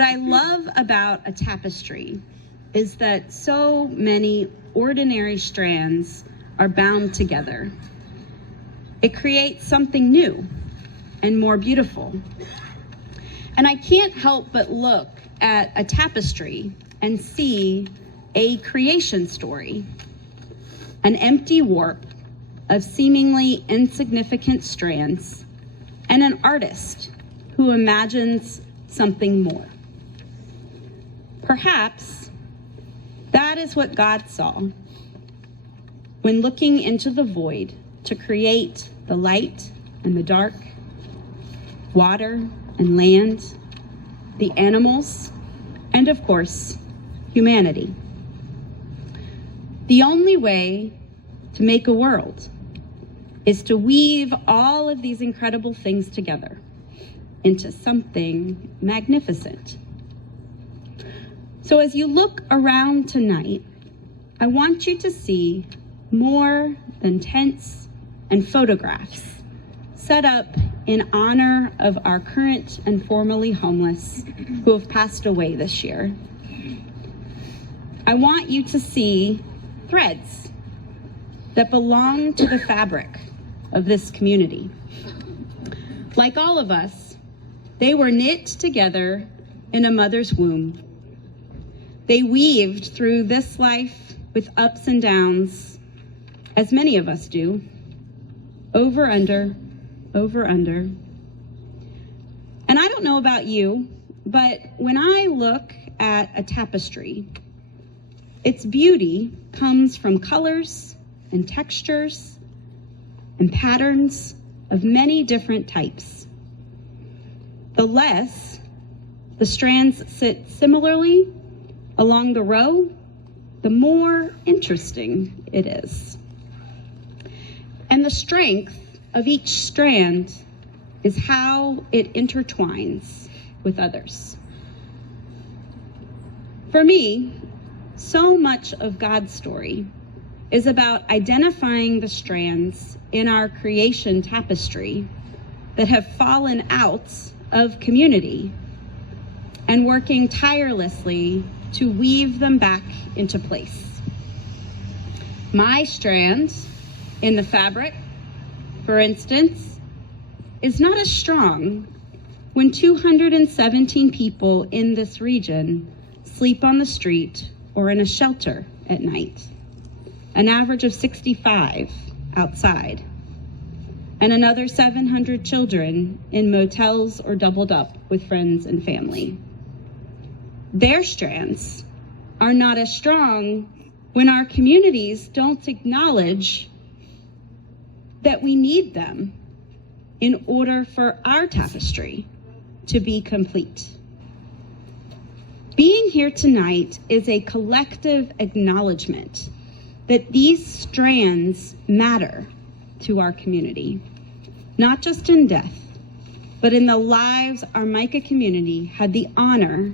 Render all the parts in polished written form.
What I love about a tapestry is that so many ordinary strands are bound together. It creates something new and more beautiful. And I can't help but look at a tapestry and see a creation story, an empty warp of seemingly insignificant strands, and an artist who imagines something more. Perhaps that is what God saw when looking into the void to create the light and the dark, water and land, the animals, and of course, humanity. The only way to make a world is to weave all of these incredible things together into something magnificent. So as you look around tonight, I want you to see more than tents and photographs set up in honor of our current and formerly homeless who have passed away this year. I want you to see threads that belong to the fabric of this community. Like all of us, they were knit together in a mother's womb. They weaved through this life with ups and downs, as many of us do, over, under. And I don't know about you, but when I look at a tapestry, its beauty comes from colors and textures and patterns of many different types. The less the strands sit similarly along the row, the more interesting it is. And the strength of each strand is how it intertwines with others. For me, so much of God's story is about identifying the strands in our creation tapestry that have fallen out of community and working tirelessly to weave them back into place. My strand in the fabric, for instance, is not as strong when 217 people in this region sleep on the street or in a shelter at night, an average of 65 outside, and another 700 children in motels or doubled up with friends and family. Their strands are not as strong when our communities don't acknowledge that we need them in order for our tapestry to be complete. Being here tonight is a collective acknowledgement that these strands matter to our community, not just in death, but in the lives our Micah community had the honor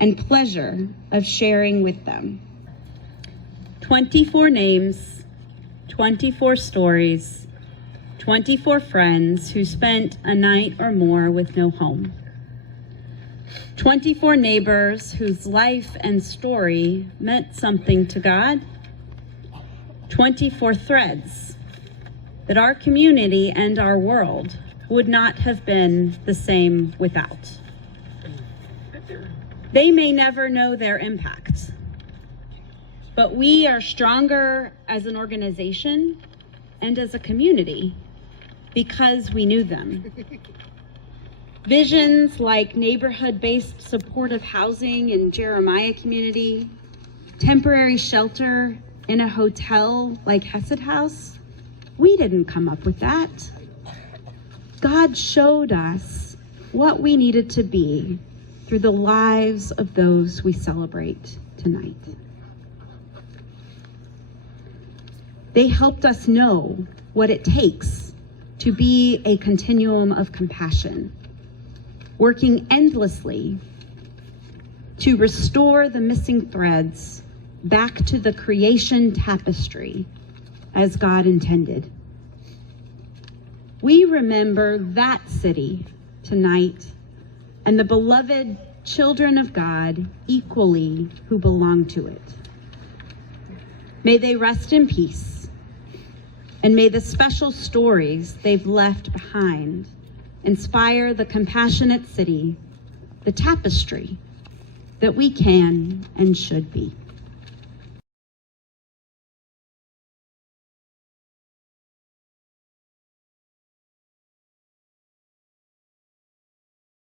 and pleasure of sharing with them. 24 names, 24 stories, 24 friends who spent a night or more with no home. 24 neighbors whose life and story meant something to God. 24 threads that our community and our world would not have been the same without. They may never know their impact, but we are stronger as an organization and as a community because we knew them. Visions like neighborhood-based supportive housing in Jeremiah community, temporary shelter in a hotel like Hesed House, we didn't come up with that. God showed us what we needed to be through the lives of those we celebrate tonight. They helped us know what it takes to be a continuum of compassion, working endlessly to restore the missing threads back to the creation tapestry as God intended. We remember that city tonight and the beloved children of God equally who belong to it. May they rest in peace, and may the special stories they've left behind inspire the compassionate city, the tapestry that we can and should be.